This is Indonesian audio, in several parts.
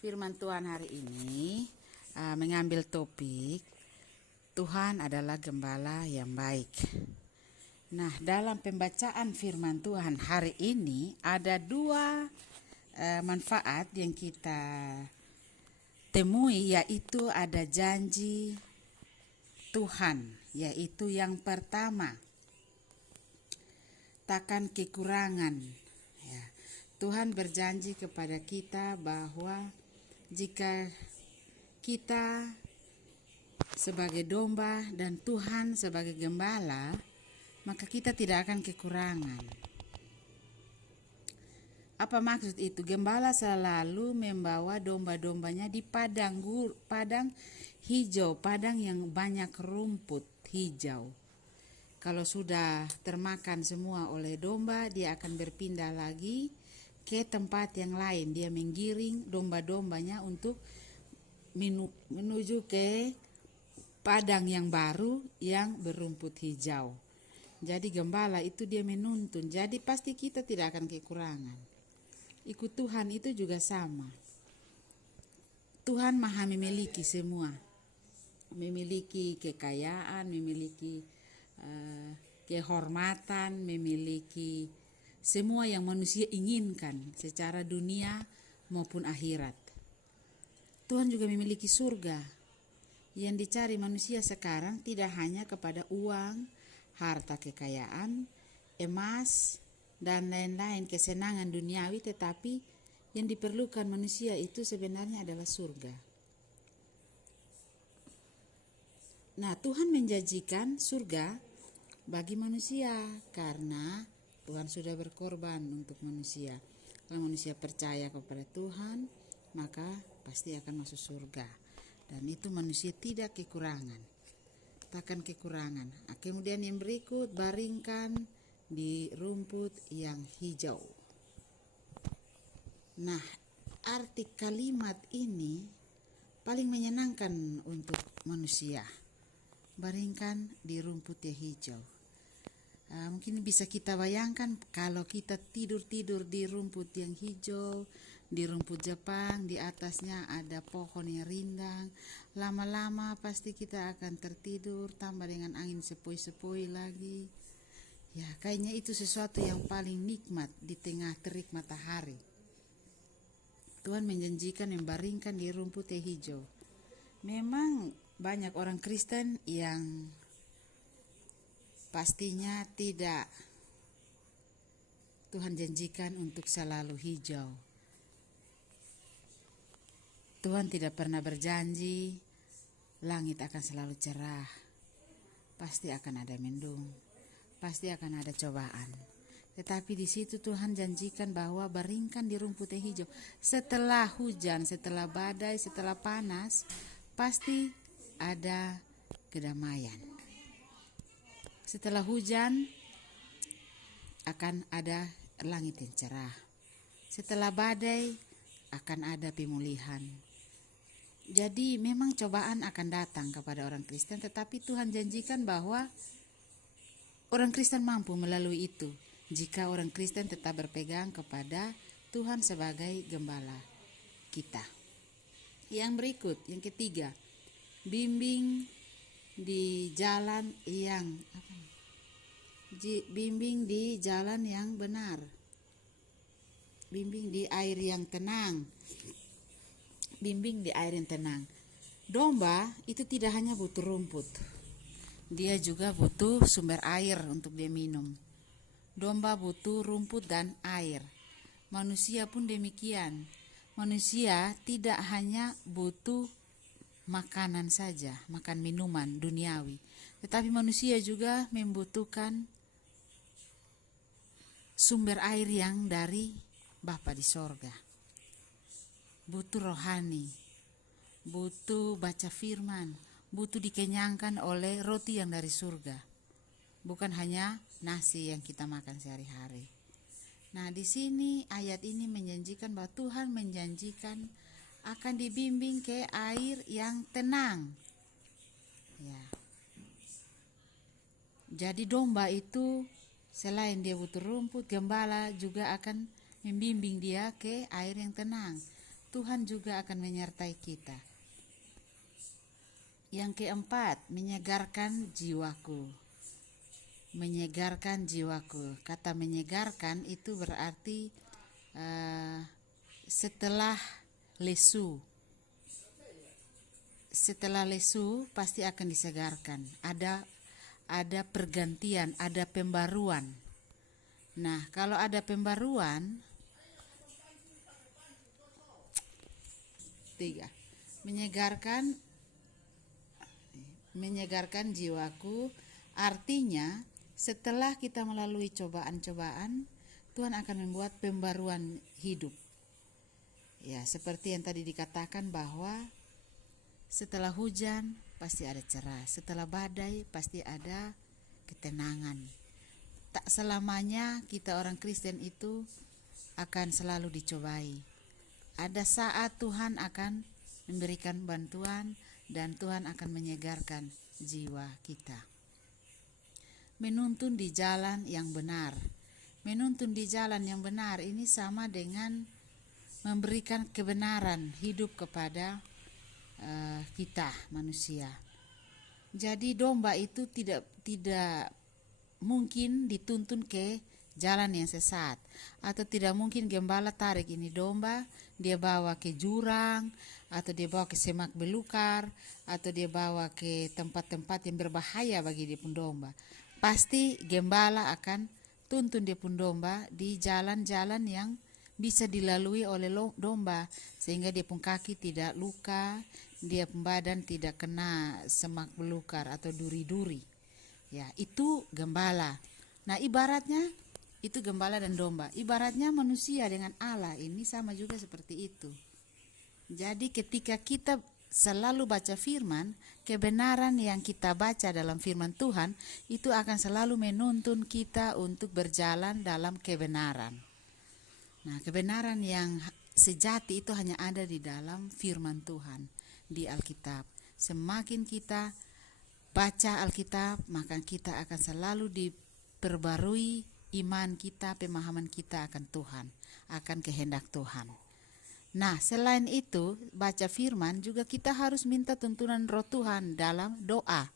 Firman Tuhan hari ini mengambil topik Tuhan adalah gembala yang baik. Nah, dalam pembacaan firman Tuhan hari ini ada dua manfaat yang kita temui, yaitu ada janji Tuhan, yaitu yang pertama, takkan kekurangan. Ya, Tuhan berjanji kepada kita bahwa jika kita sebagai domba dan Tuhan sebagai gembala, maka kita tidak akan kekurangan. Apa maksud itu? Gembala selalu membawa domba-dombanya di padang hijau, padang yang banyak rumput hijau. Kalau sudah termakan semua oleh domba, dia akan berpindah lagi ke tempat yang lain. Dia menggiring domba-dombanya untuk menuju ke padang yang baru yang berumput hijau. Jadi gembala itu dia menuntun. Jadi pasti kita tidak akan kekurangan. Ikut Tuhan itu juga sama. Tuhan maha memiliki semua. Memiliki kekayaan, memiliki kehormatan, memiliki semua yang manusia inginkan secara dunia maupun akhirat. Tuhan juga memiliki surga. Yang dicari manusia sekarang tidak hanya kepada uang, harta kekayaan, emas, dan lain-lain kesenangan duniawi, tetapi yang diperlukan manusia itu sebenarnya adalah surga. Nah, Tuhan menjanjikan surga bagi manusia karena Tuhan sudah berkorban untuk manusia. Kalau manusia percaya kepada Tuhan, maka pasti akan masuk surga. Dan itu manusia tidak kekurangan, takkan kekurangan. Nah, kemudian yang berikut, baringkan di rumput yang hijau. Nah, arti kalimat ini paling menyenangkan untuk manusia. Baringkan di rumput yang hijau. Mungkin bisa kita bayangkan kalau kita tidur-tidur di rumput yang hijau, di rumput Jepang, di atasnya ada pohon yang rindang. Lama-lama pasti kita akan tertidur, tambah dengan angin sepoi-sepoi lagi. Ya, kayaknya itu sesuatu yang paling nikmat di tengah terik matahari. Tuhan menjanjikan membaringkan di rumput yang hijau. Memang banyak orang Kristen yang pastinya tidak Tuhan janjikan untuk selalu hijau. Tuhan tidak pernah berjanji langit akan selalu cerah. Pasti akan ada mendung, pasti akan ada cobaan. Tetapi di situ Tuhan janjikan bahwa baringkan di rumput yang hijau. Setelah hujan, setelah badai, setelah panas, pasti ada kedamaian. Setelah hujan akan ada langit yang cerah. Setelah badai akan ada pemulihan. Jadi memang cobaan akan datang kepada orang Kristen, tetapi Tuhan janjikan bahwa orang Kristen mampu melalui itu jika orang Kristen tetap berpegang kepada Tuhan sebagai gembala kita. Yang berikut, yang ketiga, bimbing di jalan yang benar. Bimbing di air yang tenang. Bimbing di air yang tenang. Domba itu tidak hanya butuh rumput, dia juga butuh sumber air untuk dia minum. Domba butuh rumput dan air. Manusia pun demikian. Manusia tidak hanya butuh makanan saja, makan minuman duniawi, tetapi manusia juga membutuhkan sumber air yang dari Bapa di sorga. Butuh rohani, butuh baca firman, butuh dikenyangkan oleh roti yang dari surga, bukan hanya nasi yang kita makan sehari-hari. Nah, di sini ayat ini menjanjikan bahwa Tuhan menjanjikan akan dibimbing ke air yang tenang. Ya. Jadi domba itu selain dia butuh rumput, gembala juga akan membimbing dia ke air yang tenang. Tuhan juga akan menyertai kita. Yang keempat, menyegarkan jiwaku. Menyegarkan jiwaku. Kata menyegarkan itu berarti setelah lesu. Setelah lesu pasti akan disegarkan. Ada pergantian, ada pembaruan. Nah, kalau ada pembaruan, menyegarkan jiwaku, artinya setelah kita melalui cobaan-cobaan, Tuhan akan membuat pembaruan hidup. Ya, seperti yang tadi dikatakan bahwa setelah hujan pasti ada cerah, setelah badai pasti ada ketenangan. Tak selamanya kita orang Kristen itu akan selalu dicobai. Ada saat Tuhan akan memberikan bantuan dan Tuhan akan menyegarkan jiwa kita. Menuntun di jalan yang benar. Menuntun di jalan yang benar ini sama dengan memberikan kebenaran hidup kepada kita manusia. Jadi domba itu tidak mungkin dituntun ke jalan yang sesat, atau tidak mungkin gembala tarik ini domba dia bawa ke jurang, atau dia bawa ke semak belukar, atau dia bawa ke tempat-tempat yang berbahaya bagi dia pun domba. Pasti gembala akan tuntun dia pun domba di jalan-jalan yang bisa dilalui oleh domba, sehingga dia pun kaki tidak luka, dia pun badan tidak kena semak belukar atau duri-duri. Ya, itu gembala. Nah, ibaratnya itu gembala dan domba. Ibaratnya manusia dengan Allah ini sama juga seperti itu. Jadi ketika kita selalu baca firman, kebenaran yang kita baca dalam firman Tuhan itu akan selalu menuntun kita untuk berjalan dalam kebenaran. Nah, kebenaran yang sejati itu hanya ada di dalam firman Tuhan, di Alkitab. Semakin kita baca Alkitab, maka kita akan selalu diperbarui iman kita, pemahaman kita akan Tuhan, akan kehendak Tuhan. Nah, selain itu, baca firman juga kita harus minta tuntunan Roh Tuhan dalam doa.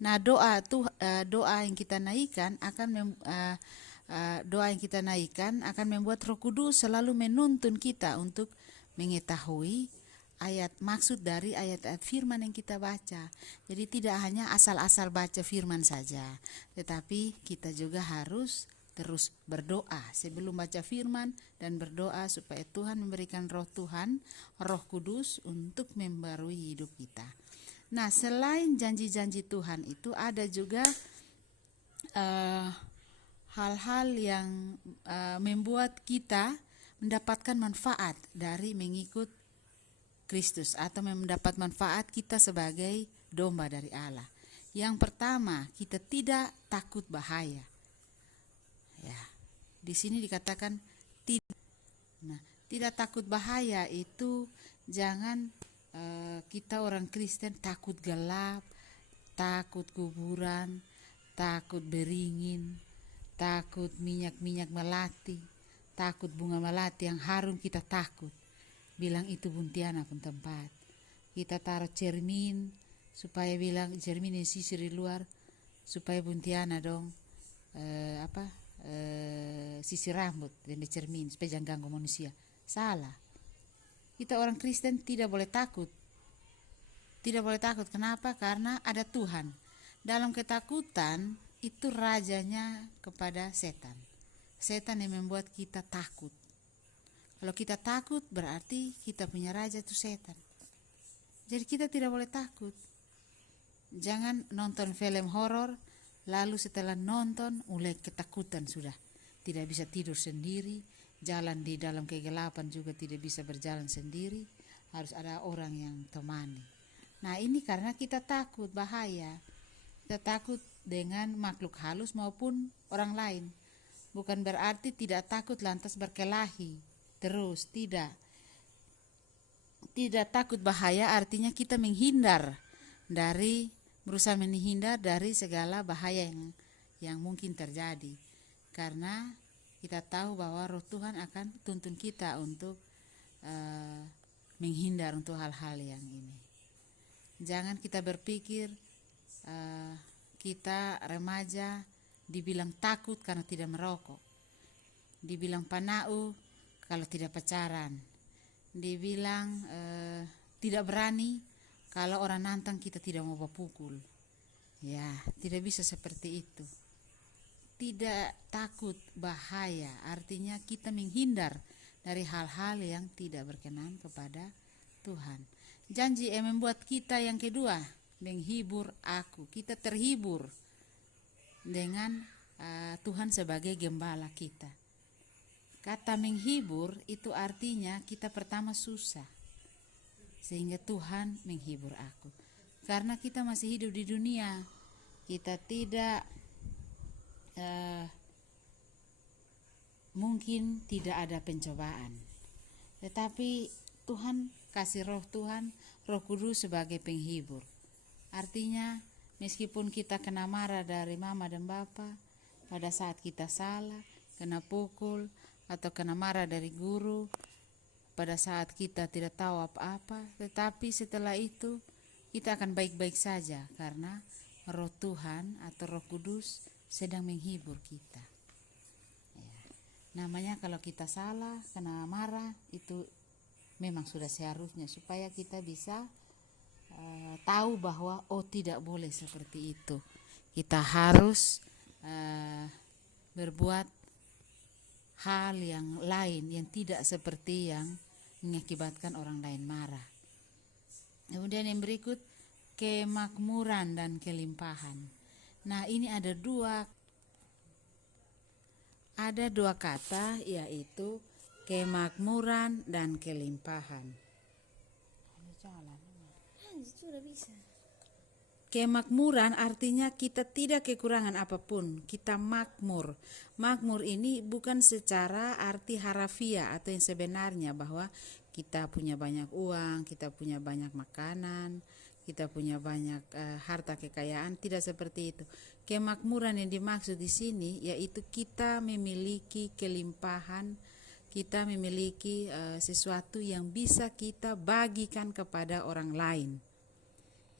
Nah, doa yang kita naikkan akan membuat Roh Kudus selalu menuntun kita untuk mengetahui maksud dari ayat-ayat firman yang kita baca. Jadi tidak hanya asal-asal baca firman saja, tetapi kita juga harus terus berdoa sebelum baca firman dan berdoa supaya Tuhan memberikan Roh Tuhan, Roh Kudus untuk membarui hidup kita. Nah, selain janji-janji Tuhan itu ada juga hal-hal yang membuat kita mendapatkan manfaat dari mengikut Kristus atau mendapat manfaat kita sebagai domba dari Allah. Yang pertama, kita tidak takut bahaya. Ya, di sini dikatakan tidak. Nah, tidak takut bahaya itu jangan kita orang Kristen takut gelap, takut kuburan, takut beringin, takut minyak-minyak melati, takut bunga melati yang harum kita takut. Bilang itu buntiana pun tempat. Kita taruh cermin supaya bilang cermin yang sisir di luar supaya buntiana dong sisir rambut dan cermin supaya jangan ganggu manusia. Salah. Kita orang Kristen tidak boleh takut. Tidak boleh takut. Kenapa? Karena ada Tuhan. Dalam ketakutan itu rajanya kepada setan. Setan yang membuat kita takut. Kalau kita takut berarti kita punya raja itu setan. Jadi kita tidak boleh takut. Jangan nonton film horor lalu setelah nonton mulai ketakutan sudah. Tidak bisa tidur sendiri, jalan di dalam kegelapan juga tidak bisa berjalan sendiri, harus ada orang yang temani. Nah, ini karena kita takut bahaya. Kita takut dengan makhluk halus maupun orang lain. Bukan berarti tidak takut lantas berkelahi terus, tidak. Tidak takut bahaya artinya kita berusaha menghindar dari segala bahaya yang mungkin terjadi. Karena kita tahu bahwa roh Tuhan akan tuntun kita untuk menghindar untuk hal-hal yang ini. Jangan kita berpikir kita remaja dibilang takut karena tidak merokok, dibilang panau kalau tidak pacaran, dibilang tidak berani kalau orang nantang kita tidak mau berpukul. Ya, tidak bisa seperti itu. Tidak takut bahaya, artinya kita menghindar dari hal-hal yang tidak berkenan kepada Tuhan. Janji yang membuat kita yang kedua, menghibur aku. Kita terhibur dengan Tuhan sebagai gembala kita. Kata menghibur itu artinya kita pertama susah, sehingga Tuhan menghibur aku. Karena kita masih hidup di dunia, kita tidak mungkin tidak ada pencobaan. Tetapi Tuhan kasih roh Tuhan, Roh Kudus sebagai penghibur. Artinya meskipun kita kena marah dari mama dan bapa, pada saat kita salah, kena pukul, atau kena marah dari guru, pada saat kita tidak tahu apa-apa, tetapi setelah itu kita akan baik-baik saja karena roh Tuhan atau Roh Kudus sedang menghibur kita. Ya. Namanya kalau kita salah, kena marah, itu memang sudah seharusnya supaya kita bisa tahu bahwa tidak boleh seperti itu. Kita harus berbuat hal yang lain yang tidak seperti yang mengakibatkan orang lain marah. Kemudian yang berikut, kemakmuran dan kelimpahan. Nah, ini ada dua kata, yaitu kemakmuran dan kelimpahan. Sudah bisa. Kemakmuran artinya kita tidak kekurangan apapun, kita makmur. Makmur ini bukan secara arti harafiah atau yang sebenarnya bahwa kita punya banyak uang, kita punya banyak makanan, kita punya banyak harta kekayaan, tidak seperti itu. Kemakmuran yang dimaksud di sini yaitu kita memiliki kelimpahan, kita memiliki sesuatu yang bisa kita bagikan kepada orang lain.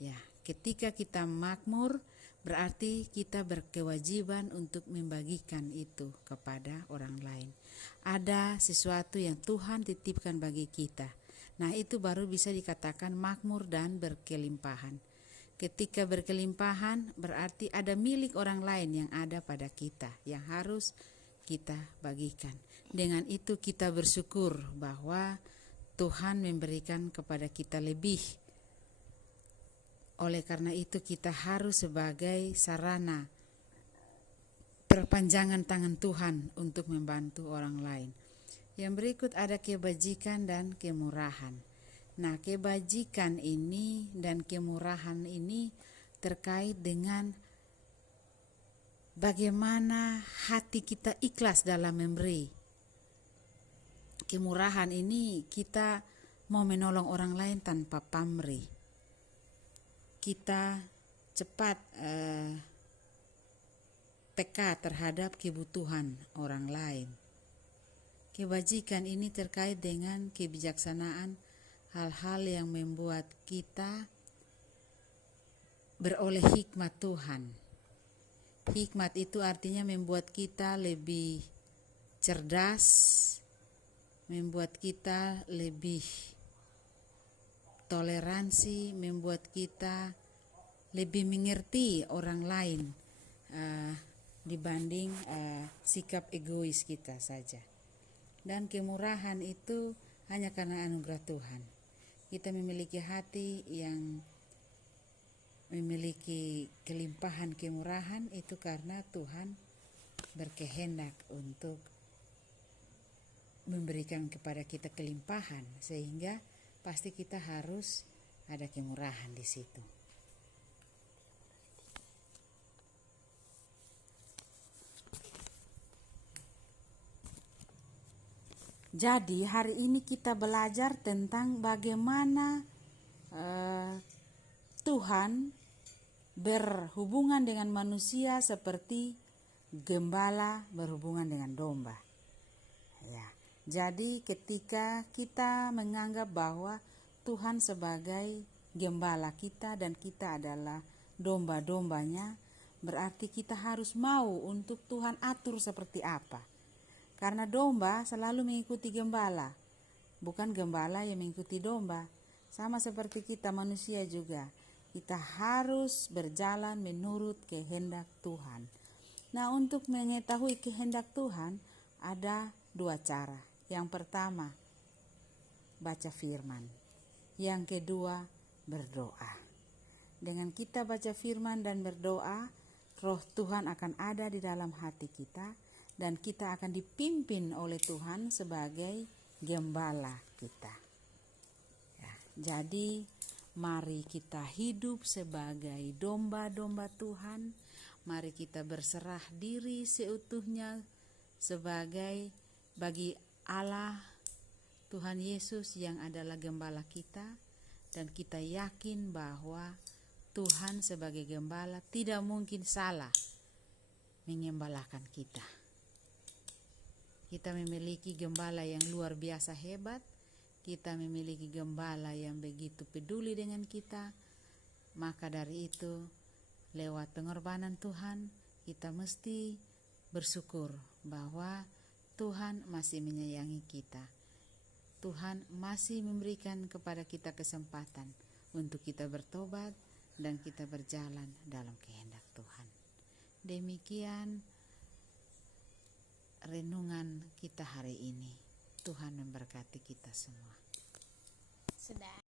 Ya. Ketika kita makmur, berarti kita berkewajiban untuk membagikan itu kepada orang lain. Ada sesuatu yang Tuhan titipkan bagi kita. Nah, itu baru bisa dikatakan makmur dan berkelimpahan. Ketika berkelimpahan, berarti ada milik orang lain yang ada pada kita, yang harus kita bagikan. Dengan itu kita bersyukur bahwa Tuhan memberikan kepada kita lebih. Oleh karena itu kita harus sebagai sarana perpanjangan tangan Tuhan untuk membantu orang lain. Yang berikut ada kebajikan dan kemurahan. Nah, kebajikan ini dan kemurahan ini terkait dengan bagaimana hati kita ikhlas dalam memberi. Kemurahan ini kita mau menolong orang lain tanpa pamrih. Kita cepat peka terhadap kebutuhan orang lain. Kebajikan ini terkait dengan kebijaksanaan, hal-hal yang membuat kita beroleh hikmat Tuhan. Hikmat itu artinya membuat kita lebih cerdas, membuat kita lebih toleransi, membuat kita lebih mengerti orang lain dibanding sikap egois kita saja. Dan kemurahan itu hanya karena anugerah Tuhan. Kita memiliki hati yang memiliki kelimpahan kemurahan itu karena Tuhan berkehendak untuk memberikan kepada kita kelimpahan, sehingga pasti kita harus ada kemurahan di situ. Jadi hari ini kita belajar tentang bagaimana Tuhan berhubungan dengan manusia seperti gembala berhubungan dengan domba. Jadi ketika kita menganggap bahwa Tuhan sebagai gembala kita dan kita adalah domba-dombanya, berarti kita harus mau untuk Tuhan atur seperti apa. Karena domba selalu mengikuti gembala, bukan gembala yang mengikuti domba. Sama seperti kita manusia juga, kita harus berjalan menurut kehendak Tuhan. Nah, untuk mengetahui kehendak Tuhan ada dua cara. Yang pertama, baca firman. Yang kedua, berdoa. Dengan kita baca firman dan berdoa, Roh Tuhan akan ada di dalam hati kita dan kita akan dipimpin oleh Tuhan sebagai gembala kita. Ya, jadi mari kita hidup sebagai domba-domba Tuhan. Mari kita berserah diri seutuhnya sebagai bagi Allah Tuhan Yesus yang adalah gembala kita, dan kita yakin bahwa Tuhan sebagai gembala tidak mungkin salah mengembalakan kita. Kita memiliki gembala yang luar biasa hebat, kita memiliki gembala yang begitu peduli dengan kita. Maka dari itu, lewat pengorbanan Tuhan, kita mesti bersyukur bahwa Tuhan masih menyayangi kita. Tuhan masih memberikan kepada kita kesempatan untuk kita bertobat dan kita berjalan dalam kehendak Tuhan. Demikian renungan kita hari ini. Tuhan memberkati kita semua. Sudah.